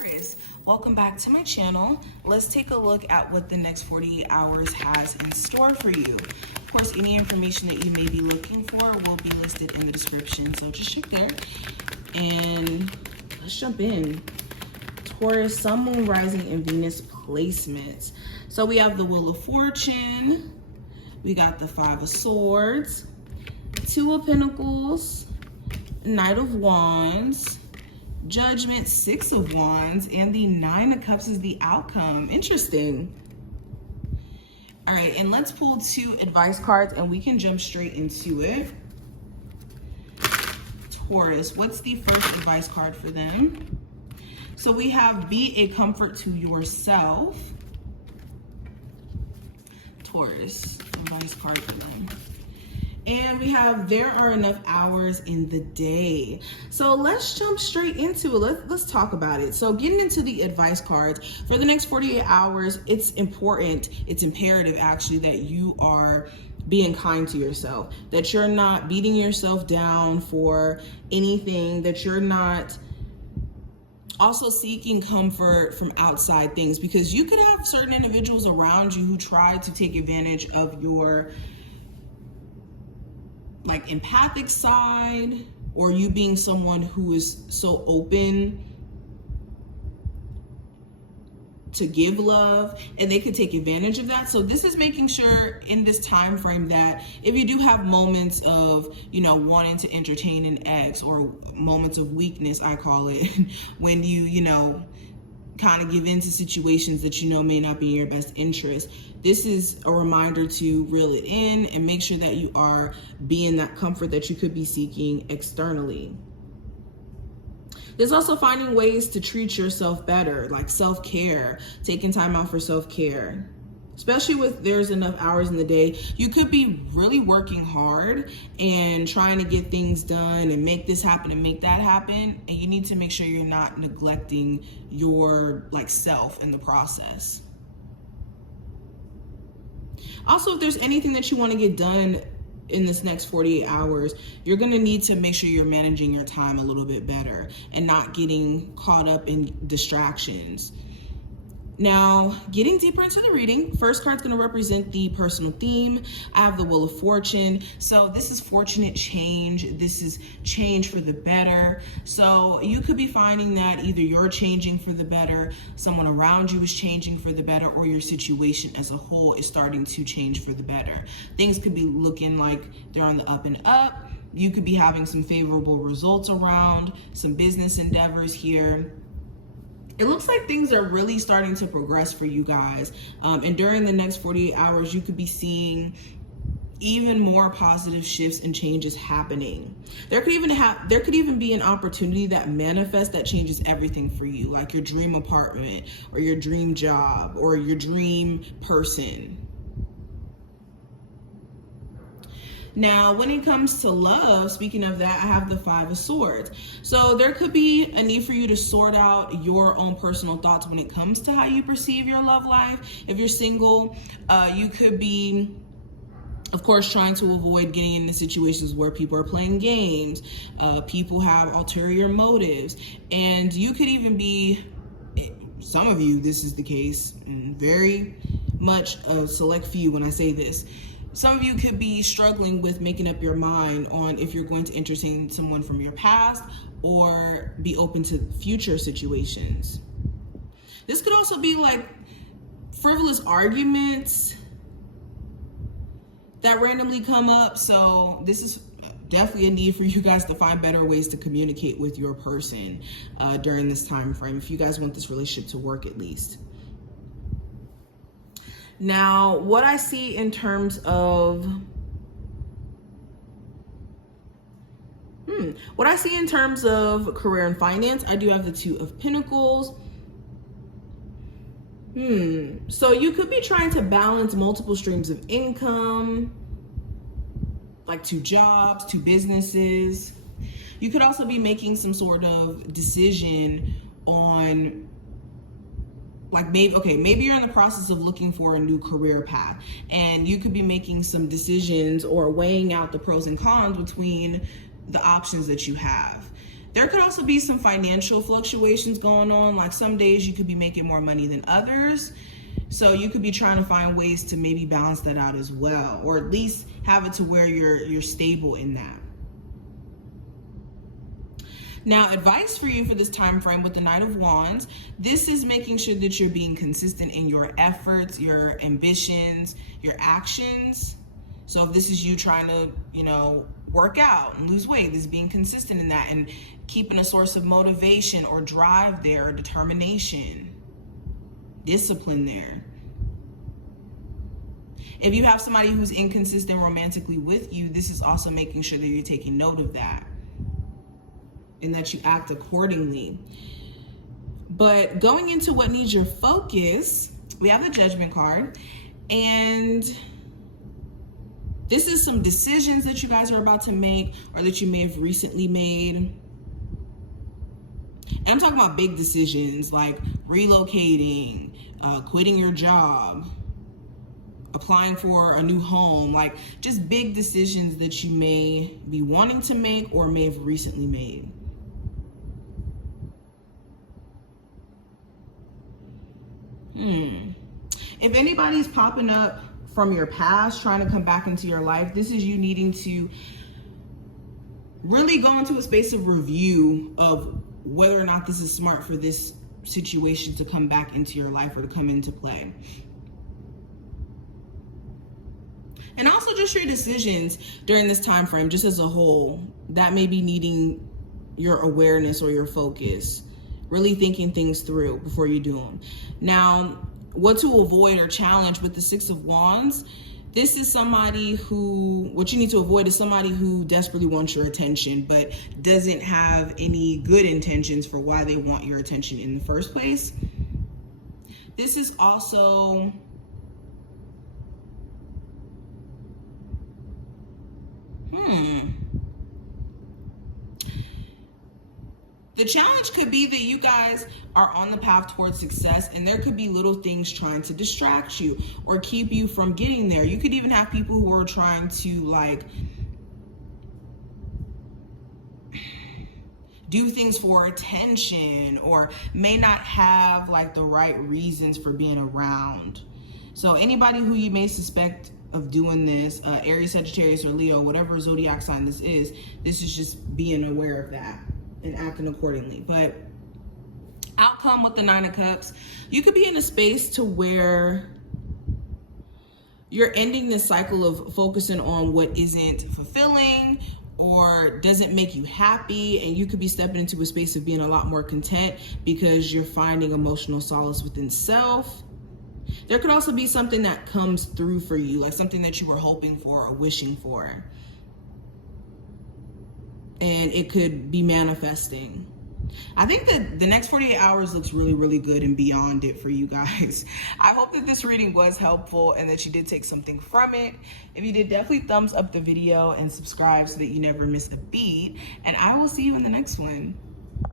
Taurus, welcome back to my channel. Let's take a look at what the next 48 hours has in store for you. Of course, any information that you may be looking for will be listed in the description, so just check there. And let's jump in. Taurus, Sun, Moon, Rising, and Venus placements. So we have the Wheel of Fortune, we got the Five of Swords, Two of Pentacles, Knight of Wands, Judgment, Six of Wands, and the Nine of Cups is the outcome. Interesting. All right, and let's pull two advice cards and we can jump straight into it. Taurus, what's the first advice card for them? So we have be a comfort to yourself. Taurus, advice card for them. And we have there are enough hours in the day. So let's jump straight into it. Let's talk about it. So getting into the advice cards for the next 48 hours, it's important, it's imperative actually that you are being kind to yourself, that you're not beating yourself down for anything, that you're not also seeking comfort from outside things, because you could have certain individuals around you who try to take advantage of your like empathic side, or you being someone who is so open to give love, and they could take advantage of that. So this is making sure in this time frame that if you do have moments of, you know, wanting to entertain an ex, or moments of weakness, I call it, when you know, kind of give into situations that you know may not be in your best interest. This is a reminder to reel it in and make sure that you are being that comfort that you could be seeking externally. There's also finding ways to treat yourself better, like self-care, taking time out for self-care. Especially with there's enough hours in the day, you could be really working hard and trying to get things done and make this happen and make that happen. And you need to make sure you're not neglecting your like self in the process. Also, if there's anything that you want to get done in this next 48 hours, you're going to need to make sure you're managing your time a little bit better and not getting caught up in distractions. Now, getting deeper into the reading, first card's going to represent the personal theme. I have the Wheel of Fortune. So this is fortunate change. This is change for the better. So you could be finding that either you're changing for the better, someone around you is changing for the better, or your situation as a whole is starting to change for the better. Things could be looking like they're on the up and up. You could be having some favorable results around some business endeavors here. It looks like things are really starting to progress for you guys. And during the next 48 hours, you could be seeing even more positive shifts and changes happening. There could even be an opportunity that manifests that changes everything for you, like your dream apartment or your dream job or your dream person. Now, when it comes to love, speaking of that, I have the Five of Swords. So there could be a need for you to sort out your own personal thoughts when it comes to how you perceive your love life. If you're single, you could be, of course, trying to avoid getting into situations where people are playing games. People have ulterior motives. And you could even be, some of you, this is the case, and very much a select few when I say this. Some of you could be struggling with making up your mind on if you're going to entertain someone from your past or be open to future situations. This could also be like frivolous arguments that randomly come up. So this is definitely a need for you guys to find better ways to communicate with your person during this time frame, if you guys want this relationship to work at least. Now, what I see in terms of career and finance, I do have the Two of Pentacles. So you could be trying to balance multiple streams of income, like two jobs, two businesses. You could also be making some sort of decision on, like, maybe you're in the process of looking for a new career path, and you could be making some decisions or weighing out the pros and cons between the options that you have. There could also be some financial fluctuations going on. Like some days you could be making more money than others. So you could be trying to find ways to maybe balance that out as well, or at least have it to where you're stable in that. Now, advice for you for this time frame with the Knight of Wands, this is making sure that you're being consistent in your efforts, your ambitions, your actions. So if this is you trying to, work out and lose weight, this is being consistent in that and keeping a source of motivation or drive there, or determination, discipline there. If you have somebody who's inconsistent romantically with you, this is also making sure that you're taking note of that and that you act accordingly. But going into what needs your focus, we have the Judgment card, and this is some decisions that you guys are about to make or that you may have recently made. And I'm talking about big decisions like relocating, quitting your job, applying for a new home, like just big decisions that you may be wanting to make or may have recently made. If anybody's popping up from your past trying to come back into your life, this is you needing to really go into a space of review of whether or not this is smart for this situation to come back into your life or to come into play. And also just your decisions during this time frame, just as a whole, that may be needing your awareness or your focus, really thinking things through before you do them. Now, what to avoid or challenge with the Six of Wands, this is somebody who, what you need to avoid is somebody who desperately wants your attention, but doesn't have any good intentions for why they want your attention in the first place. This is also the challenge could be that you guys are on the path towards success, and there could be little things trying to distract you or keep you from getting there. You could even have people who are trying to do things for attention, or may not have the right reasons for being around. So anybody who you may suspect of doing this, Aries, Sagittarius, or Leo, whatever zodiac sign this is just being aware of that and acting accordingly. But outcome with the Nine of Cups, you could be in a space to where you're ending this cycle of focusing on what isn't fulfilling or doesn't make you happy, and you could be stepping into a space of being a lot more content because you're finding emotional solace within self. There could also be something that comes through for you, like something that you were hoping for or wishing for, and it could be manifesting. I think that the next 48 hours looks really, really good and beyond it for you guys. I hope that this reading was helpful and that you did take something from it. If you did, definitely thumbs up the video and subscribe so that you never miss a beat. And I will see you in the next one.